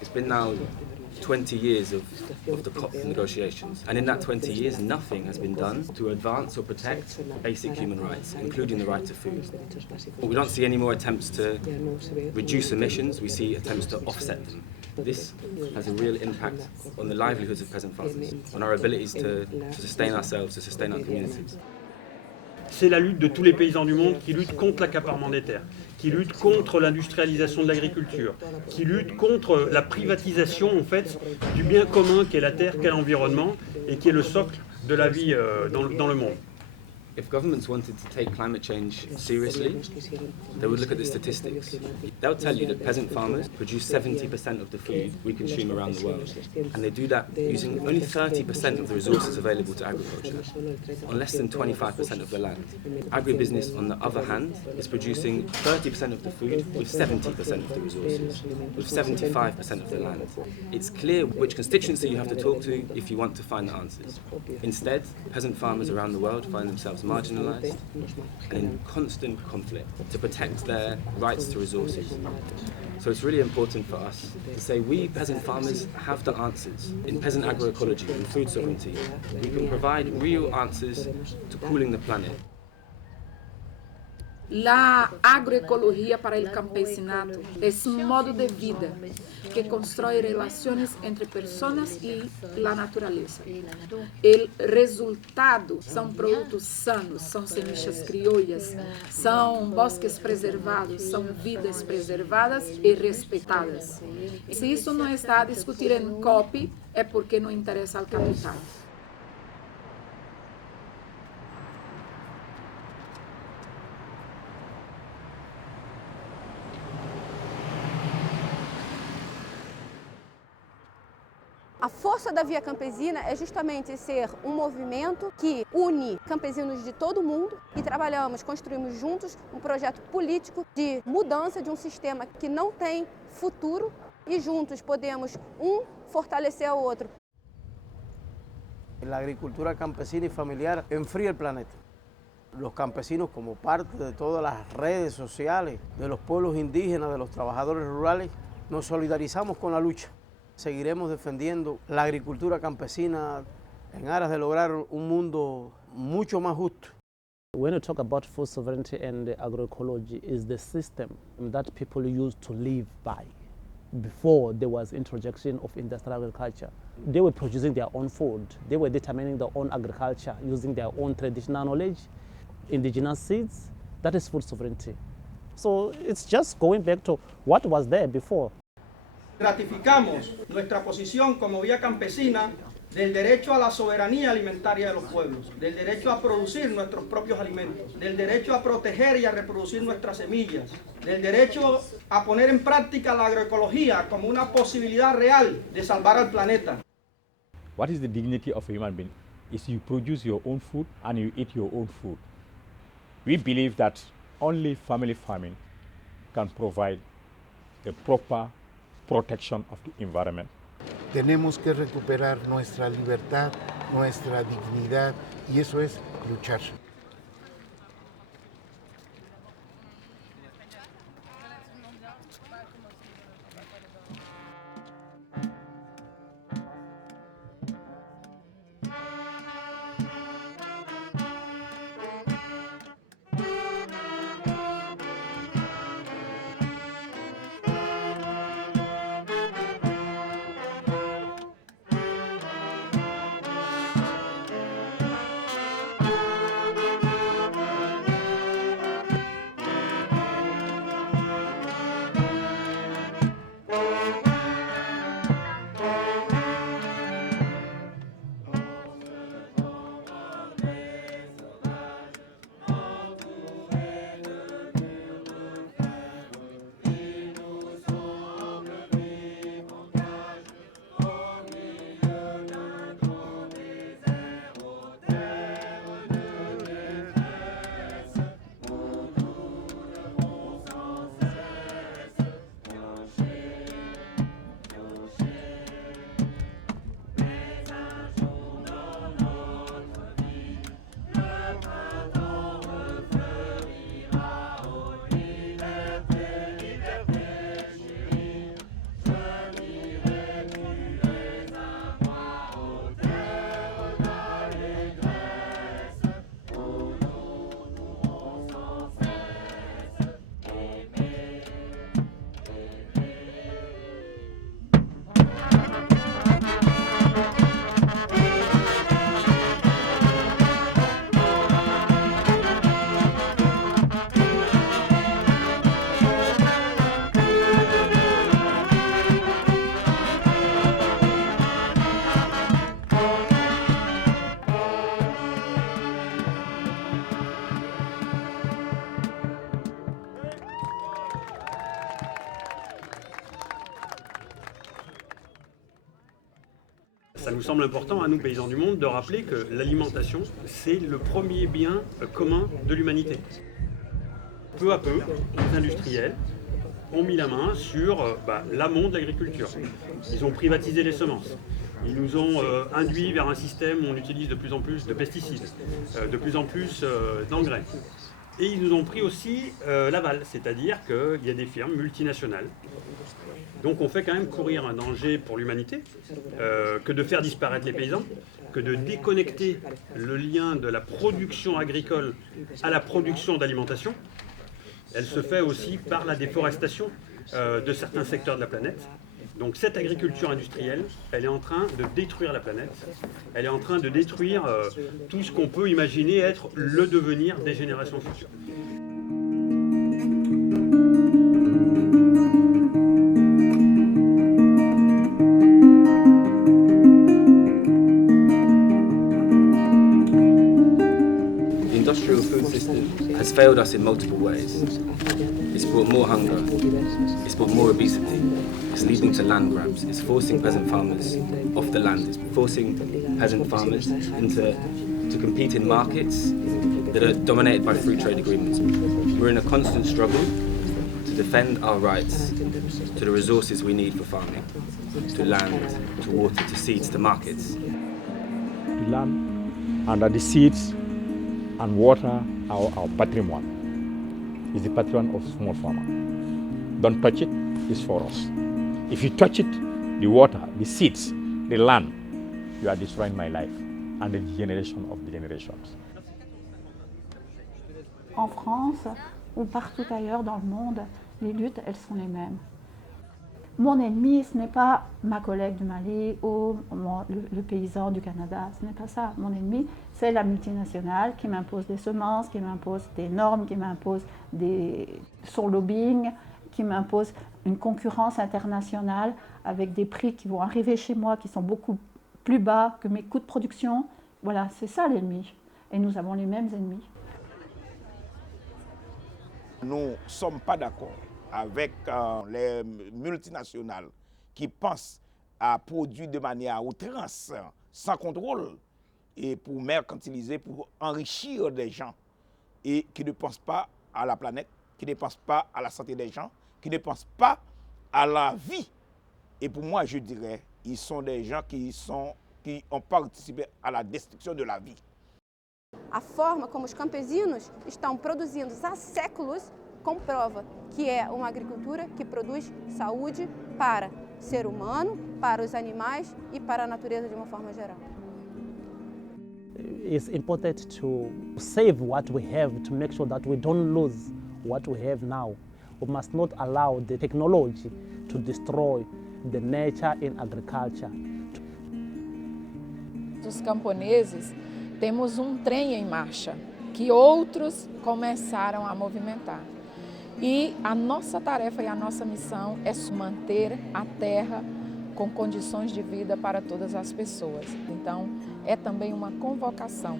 It's been now 20 years of the COP negotiations, and in that 20 years nothing has been done to advance or protect basic human rights, including the right to food. We don't see any more attempts to reduce emissions, we see attempts to offset them. This has a real impact on the livelihoods of peasant farmers, on our abilities to sustain ourselves, to sustain our communities. C'est la lutte de tous les paysans du monde qui luttent contre l'accaparement des terres, qui luttent contre l'industrialisation de l'agriculture, qui luttent contre la privatisation en fait, du bien commun qu'est la terre, qu'est l'environnement et qui est le socle de la vie dans le monde. If governments wanted to take climate change seriously, they would look at the statistics. They'll tell you that peasant farmers produce 70% of the food we consume around the world, and they do that using only 30% of the resources available to agriculture, on less than 25% of the land. Agribusiness, on the other hand, is producing 30% of the food with 70% of the resources, with 75% of the land. It's clear which constituency you have to talk to if you want to find the answers. Instead, peasant farmers around the world find themselves marginalised and in constant conflict to protect their rights to resources. So it's really important for us to say we peasant farmers have the answers. In peasant agroecology and food sovereignty, we can provide real answers to cooling the planet. La agroecologia para el campesinato es un modo de vida que construye relaciones entre personas y la naturaleza. El resultado son productos sanos, son semillas criollas, son bosques preservados, son vidas preservadas y respetadas. Si eso no está a discutir en COP, es porque no interesa al capital. A força da Via Campesina é justamente ser um movimento que une campesinos de todo o mundo e construímos juntos um projeto político de mudança de um sistema que não tem futuro e juntos podemos fortalecer o outro. La agricultura campesina y familiar enfría el planeta. Los campesinos, como parte de todas las redes sociales de los pueblos indígenas, de los trabajadores rurales, nos solidarizamos con la lucha. Seguiremos defendiendo la agricultura campesina en aras de lograr un mundo mucho más justo. When you talk about food sovereignty and agroecology, is the system that people used to live by before there was introduction of industrial agriculture. They were producing their own food. They were determining their own agriculture using their own traditional knowledge, indigenous seeds. That is food sovereignty. So it's just going back to what was there before. Ratificamos nuestra posición como vía campesina del derecho a la soberanía alimentaria de los pueblos, del derecho a producir nuestros propios alimentos, del derecho a proteger y a reproducir nuestras semillas, del derecho a poner en práctica la agroecología como una posibilidad real de salvar al planeta. What is the dignity of a human being? Is you produce your own food and you eat your own food. We believe that only family farming can provide a proper protection of the environment. Tenemos que recuperar nuestra libertad, nuestra dignidad, y eso es luchar. Ça nous semble important, à nous, paysans du monde, de rappeler que l'alimentation, c'est le premier bien commun de l'humanité. Peu à peu, les industriels ont mis la main sur l'amont de l'agriculture. Ils ont privatisé les semences. Ils nous ont induit vers un système où on utilise de plus en plus de pesticides, de plus en plus d'engrais. Et ils nous ont pris aussi l'aval, c'est-à-dire qu'il y a des firmes multinationales. Donc on fait quand même courir un danger pour l'humanité que de faire disparaître les paysans, que de déconnecter le lien de la production agricole à la production d'alimentation. Elle se fait aussi par la déforestation de certains secteurs de la planète. Donc cette agriculture industrielle, elle est en train de détruire la planète. Elle est en train de détruire tout ce qu'on peut imaginer être le devenir des générations futures. The industrial food system has failed us in multiple ways. It's brought more hunger, it's brought more obesity, it's leading to land grabs, it's forcing peasant farmers off the land, it's forcing peasant farmers to compete in markets that are dominated by free trade agreements. We're in a constant struggle to defend our rights to the resources we need for farming, to land, to water, to seeds, to markets. The land and the seeds and water are our patrimony. It's the patrimony of small farmer. Don't touch it, it's for us. If you touch it, the water, the seeds, the land, you are destroying my life and the generation of the generations. En France ou partout ailleurs dans le monde, les luttes, elles sont les mêmes. Mon ennemi, ce n'est pas ma collègue du Mali ou le paysan du Canada, ce n'est pas ça. Mon ennemi, c'est la multinationale qui m'impose des semences, qui m'impose des normes, qui m'impose son lobbying, qui m'impose une concurrence internationale avec des prix qui vont arriver chez moi qui sont beaucoup plus bas que mes coûts de production. Voilà, c'est ça l'ennemi. Et nous avons les mêmes ennemis. Nous ne sommes pas d'accord avec les multinationales qui pensent à produire de manière à outrance, sans contrôle, et pour mercantiliser, pour enrichir des gens, et qui ne pensent pas à la planète, qui ne pensent pas à la santé des gens, qui ne pensent pas à la vie. Et pour moi, je dirais, ils sont des gens qui ont participé à la destruction de la vie. A forma como os campesinos estão produzindo há séculos comprova que é uma agricultura que produz saúde para o ser humano, para os animais e para a natureza de uma forma geral. It's important to save what we have to make sure that we don't lose what we have now. We must not allow the technology to destroy the nature in agriculture. Os camponeses temos trem em marcha que outros começaram a movimentar. E a nossa tarefa e a nossa missão é manter a terra com condições de vida para todas as pessoas. Então, é também uma convocação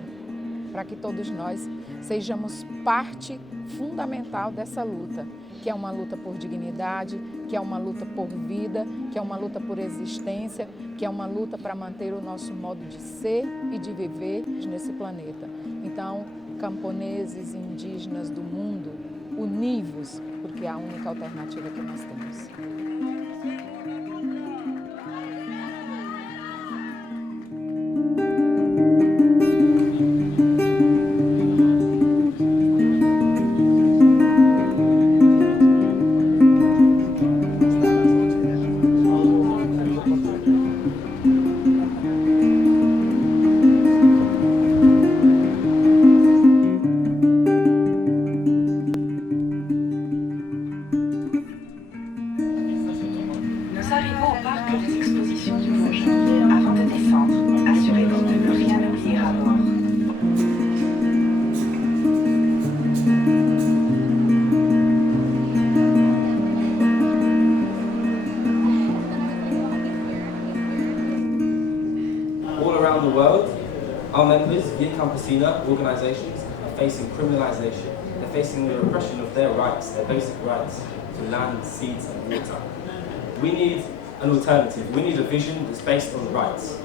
para que todos nós sejamos parte fundamental dessa luta, que é uma luta por dignidade, que é uma luta por vida, que é uma luta por existência, que é uma luta para manter o nosso modo de ser e de viver nesse planeta. Então, camponeses e indígenas do mundo, univos, porque é a única alternativa que nós temos. Our members, Via Campesina organisations, are facing criminalisation. They're facing the repression of their rights, their basic rights to land, seeds and water. We need an alternative. We need a vision that's based on rights.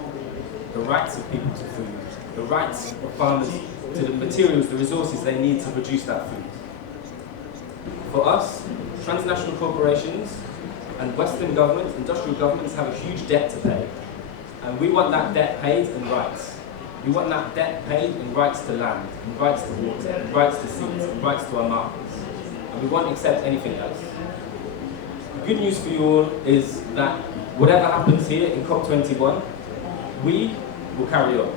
the rights of people to food, the rights of farmers to the materials, the resources they need to produce that food. For us, transnational corporations and Western governments, industrial governments, have a huge debt to pay. And we want that debt paid in rights. We want that debt paid in rights to land, in rights to water, in rights to seeds, in rights to our markets. And we won't accept anything else. The good news for you all is that whatever happens here in COP21, we will carry on.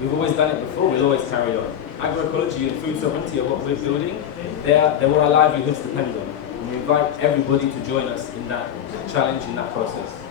We've always done it before, we'll always carry on. Agroecology and food sovereignty are what we're building. They're what our livelihoods depend on. And we invite everybody to join us in that challenge, in that process.